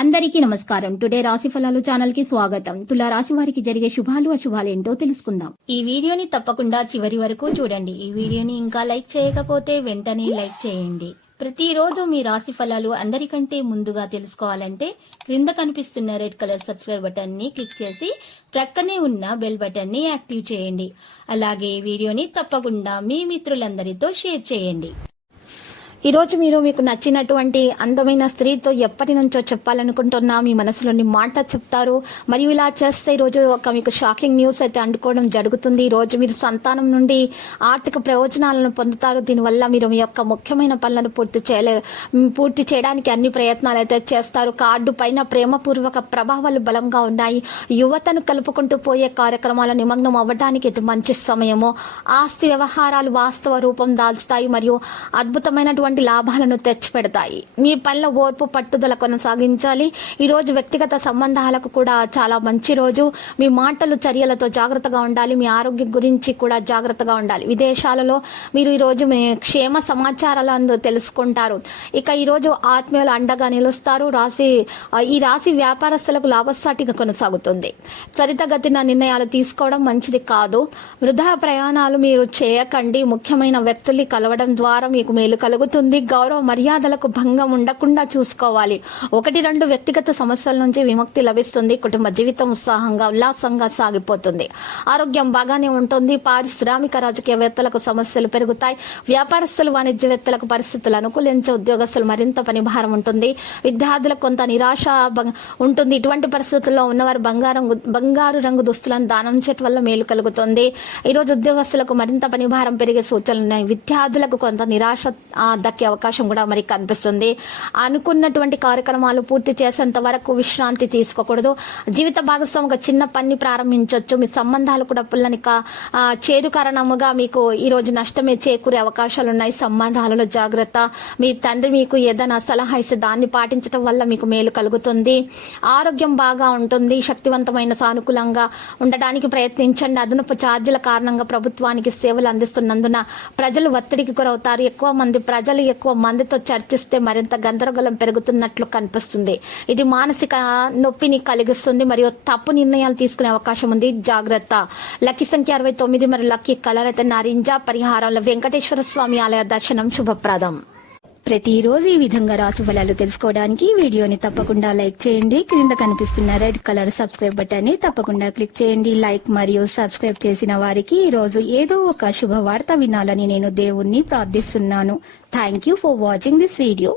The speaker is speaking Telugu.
అందరికీ నమస్కారం. టుడే రాశి ఫలాలు ఛానల్ కి స్వాగతం. తులా రాశి వారికి జరిగే శుభాలు అశుభాలు ఏంటో తెలుసుకుందాం. ఈ వీడియోని తప్పకుండా చివరి వరకు చూడండి. ఈ వీడియోని ఇంకా లైక్ చేయకపోతే వెంటనే లైక్ చేయండి. ప్రతిరోజు మీ రాశి ఫలాలు అందరికంటే ముందుగా తెలుసుకోవాలంటే క్రింద కనిపిస్తున్న రెడ్ కలర్ సబ్స్క్రైబ్ బటన్ ని క్లిక్ చేసి ప్రక్కనే ఉన్న బెల్ బటన్ ని యాక్టివ్ చేయండి. అలాగే ఈ వీడియోని తప్పకుండా మీ మిత్రులందరితో షేర్ చేయండి. ఈ రోజు మీరు మీకు నచ్చినటువంటి అందమైన స్త్రీతో ఎప్పటి నుంచో చెప్పాలనుకుంటున్నా మీ మనసులోని మాట చెప్తారు. మరియు ఇలా చేస్తే ఈ రోజు ఒక మీకు షాకింగ్ న్యూస్ అయితే అందుకోవడం జరుగుతుంది. ఈ రోజు మీరు సంతానం నుండి ఆర్థిక ప్రయోజనాలను పొందుతారు. దీనివల్ల మీరు మీ యొక్క ముఖ్యమైన పనులను పూర్తి చేయడానికి అన్ని ప్రయత్నాలు అయితే చేస్తారు. కార్డు పైన ప్రేమపూర్వక ప్రభావాలు బలంగా ఉన్నాయి. యువతను కలుపుకుంటూ పోయే కార్యక్రమాల నిమగ్నం అవ్వడానికి ఇది మంచి సమయము. ఆస్తి వ్యవహారాలు వాస్తవ రూపం దాల్చుతాయి మరియు అద్భుతమైనటువంటి లాభాలను తెచ్చిపెడతాయి. మీ పనిలో ఓర్పు పట్టుదల కొనసాగించాలి. ఈ రోజు వ్యక్తిగత సంబంధాలకు కూడా చాలా మంచి రోజు. మీ మాటలు చర్యలతో జాగ్రత్తగా ఉండాలి. మీ ఆరోగ్యం గురించి కూడా జాగ్రత్తగా ఉండాలి. విదేశాలలో మీరు ఈ రోజు మీ క్షేమ సమాచారాలను తెలుసుకుంటారు. ఇక ఈ రోజు ఆత్మీయులు అండగా నిలుస్తారు. ఈ రాశి వ్యాపారస్తులకు లాభసాటిగా కొనసాగుతుంది. త్వరితగతిన నిర్ణయాలు తీసుకోవడం మంచిది కాదు. వృధా ప్రయాణాలు మీరు చేయకండి. ముఖ్యమైన వ్యక్తుల్ని కలవడం ద్వారా మీకు మేలు కలుగుతుంది. గౌరవ మర్యాదలకు భంగం ఉండకుండా చూసుకోవాలి. 1-2 వ్యక్తిగత సమస్యల నుంచి విముక్తి లభిస్తుంది. కుటుంబ జీవితం ఉత్సాహంగా ఉల్లాసంగా సాగిపోతుంది. ఆరోగ్యం బాగానే ఉంటుంది. పారిశ్రామిక రాజకీయవేత్తలకు సమస్యలు పెరుగుతాయి. వ్యాపారస్తులు వాణిజ్యవేత్తలకు పరిస్థితులు అనుకూలించే ఉద్యోగస్తులు మరింత పనిభారం ఉంటుంది. విద్యార్థులకు కొంత నిరాశ ఉంటుంది. ఇటువంటి పరిస్థితుల్లో ఉన్నవారు బంగారు రంగు దుస్తులను దానం చేయడం వల్ల మేలు కలుగుతుంది. ఈరోజు ఉద్యోగస్తులకు మరింత పనిభారం పెరిగే సూచనలు ఉన్నాయి. విద్యార్థులకు కొంత నిరాశ దక్కే అవకాశం కూడా మరి కనిపిస్తుంది. అనుకున్నటువంటి కార్యక్రమాలు పూర్తి చేసేంత వరకు విశ్రాంతి తీసుకోకూడదు. జీవిత భాగస్వామిగా చిన్న పని ప్రారంభించవచ్చు. మీ సంబంధాలు కూడా పుల్లని చేదు కారణముగా మీకు ఈ రోజు నష్టమే చేకూరే అవకాశాలు ఉన్నాయి. సంబంధాలలో జాగ్రత్త. మీ తండ్రి మీకు ఏదైనా సలహా ఇస్తే దాన్ని పాటించడం వల్ల మీకు మేలు కలుగుతుంది. ఆరోగ్యం బాగా ఉంటుంది. శక్తివంతమైన సానుకూలంగా ఉండడానికి ప్రయత్నించండి. అదనపు ఛార్జీల కారణంగా ప్రభుత్వానికి సేవలు అందిస్తున్నందున ప్రజలు ఒత్తిడికి గురవుతారు. ప్రజలు ఎక్కువ మందితో చర్చిస్తే మరింత గందరగోళం పెరుగుతున్నట్లు కనిపిస్తుంది. ఇది మానసిక నొప్పిని కలిగిస్తుంది మరియు తప్పు నిర్ణయాలు తీసుకునే అవకాశం ఉంది. జాగ్రత్త. లక్కీ సంఖ్య 69 మరియు లక్కీ కలర్ అయితే నారింజ. పరిహారాల వెంకటేశ్వర స్వామి ఆలయ దర్శనం శుభప్రదం. ప్రతిరోజు ఈ విధంగా రాశి ఫలాలు తెలుసుకోవడానికి వీడియోని తప్పకుండా లైక్ చేయండి. క్రింద కనిపిస్తున్న రెడ్ కలర్ సబ్స్క్రైబ్ బటన్ ని తప్పకుండా క్లిక్ చేయండి. లైక్ మరియు సబ్స్క్రైబ్ చేసిన వారికి ఈ రోజు ఏదో ఒక శుభవార్త వినాలని నేను దేవుణ్ణి ప్రార్థిస్తున్నాను. Thank you for watching this video.